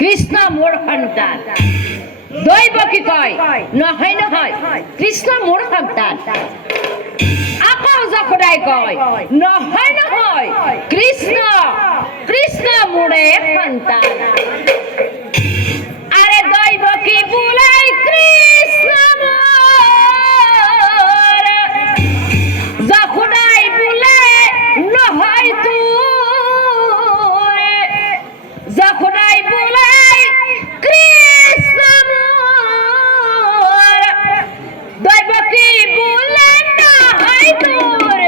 কৃষ্ণ মোৰ সন্তান দৈব কি কয় নহয় নহয় কৃষ্ণ মোৰ সন্তান আকৌ যশোদাই কয় নহয় নহয় কৃষ্ণ কৃষ্ণ মোৰে সন্তান আরে দৈব কি বুলাই কৃষ্ণ মোর যশোদাই বুলে নহয় তুই যশোদাই বুলাই কৃষ্ণ মোর দৈব কি বুলে নহয় তোর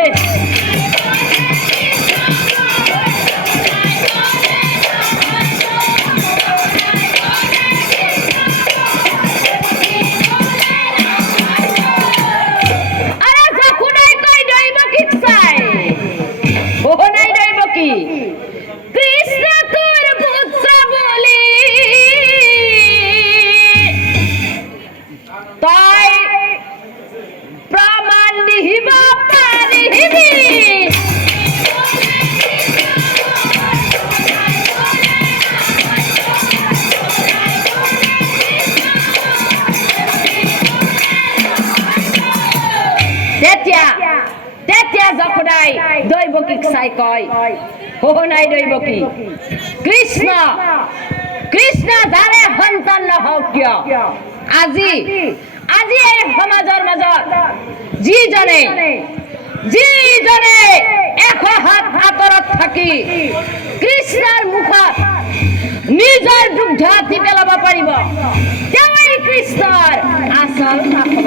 কৃষ্ণ তোর পুত্র বলি তাই প্রমাণ দিহিব পারিবি তেতিয়া যশোদাই দৈবকীক চাই কয় নাই দৈব কি কৃষ্ণ কৃষ্ণ যাৰে সন্তান নহওক কিয় আজি আজি এই সমাজৰ মাজত যিজনে 100 হাত আঁতৰত থাকি কৃষ্ণৰ মুখত নিজৰ দুগ্ধ দি পেলাব পাৰিব তেওঁই কৃষ্ণৰ আচল মাখব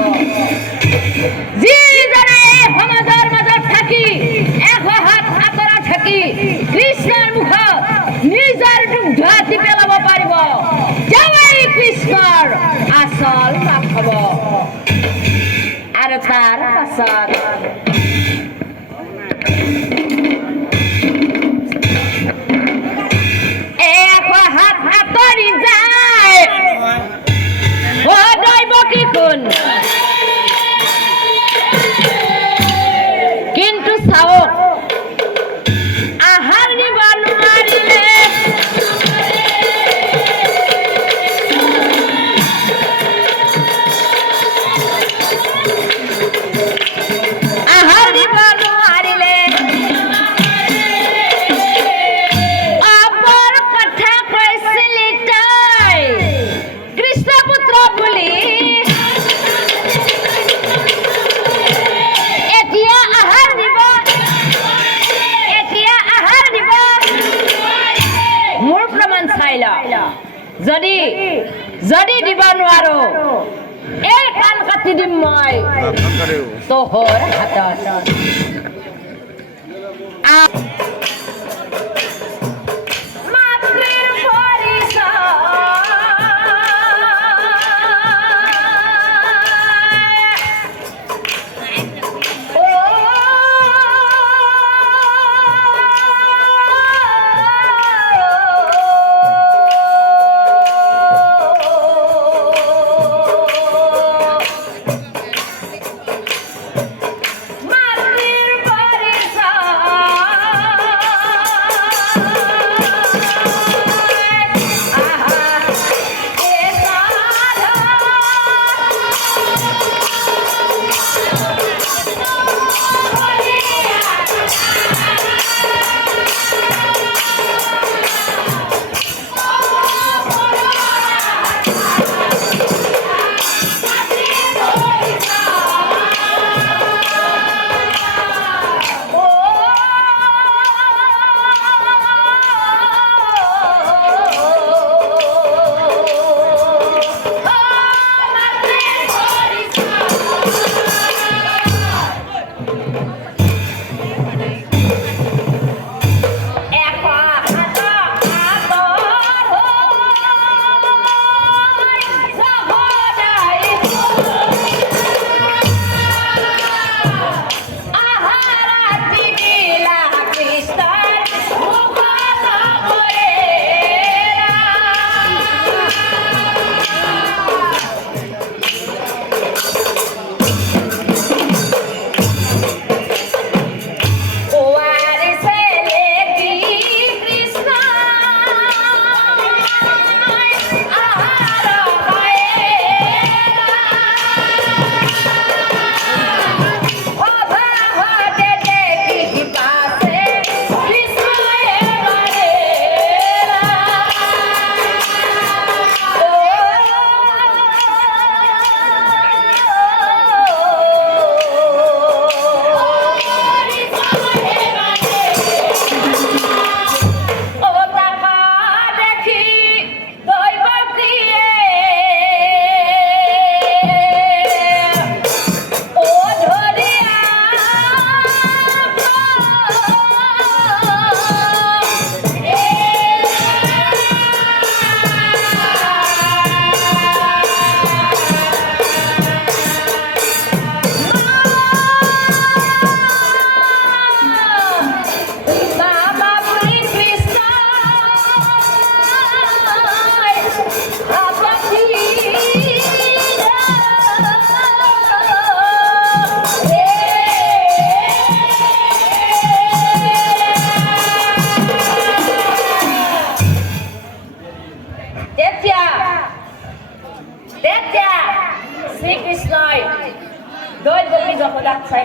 যিজনে সমাজৰ মাজত থাকি 100 হাত আঁতৰত থাকি কৃষ্ণৰ মুখত নিজৰ দুগ্ধ দি পেলাব পাৰিব তেওঁই কৃষ্ণৰ আচল মাখব আৰু তাৰ পাছত হাত আঁতৰি যায় ও দৈবকী কোন কিন্তু চাওক আহাৰ দিব নোৱাৰিলে আহাৰ দিব নোৱাৰিলে যদি যদি দিব নোৱাৰো এই কাণ কাটি দিম মই তোহৰ হাতত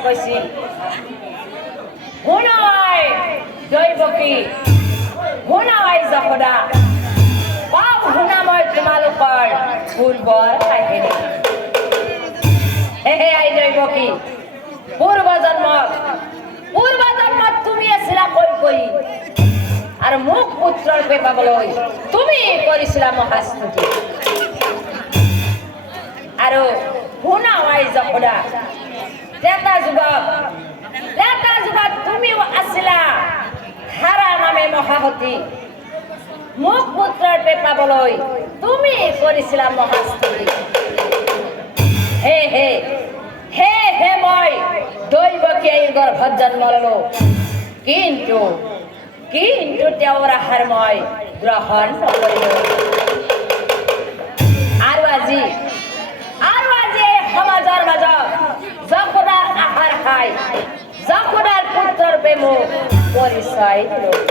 কৈছিল শুনাই দৈৱকী শুনাই যশোদা পাওঁ শুনা মই তোমালোকৰ পূৰ্বৰ কাহিনী হে আই দৈৱকী পূৰ্ব জন্মত তুমি আছিলা কৈ আৰু মোক পুত্ৰৰ পাবলৈ তুমি কৰিছিলা মহাস্তুতি আৰু শুনাই যশোদা ত্ৰেতা যুগত তুমিও আছিলা হাৰা নামে মহাসতী মোক পুত্ৰৰ পাবলৈ তুমি কৰিছিলা মহাস্তুতি হে মই দৈৱকীৰ গৰ্ভত জন্ম ললো কিন্তু তেওঁৰ আহাৰ মই গ্ৰহণ নকৰিলো আৰু আজি সমাজৰ মাজত যশোদাৰ আহাৰ খাই যশোদাৰ পুত্ৰৰ প্ৰেমক পৰিচয় দিলো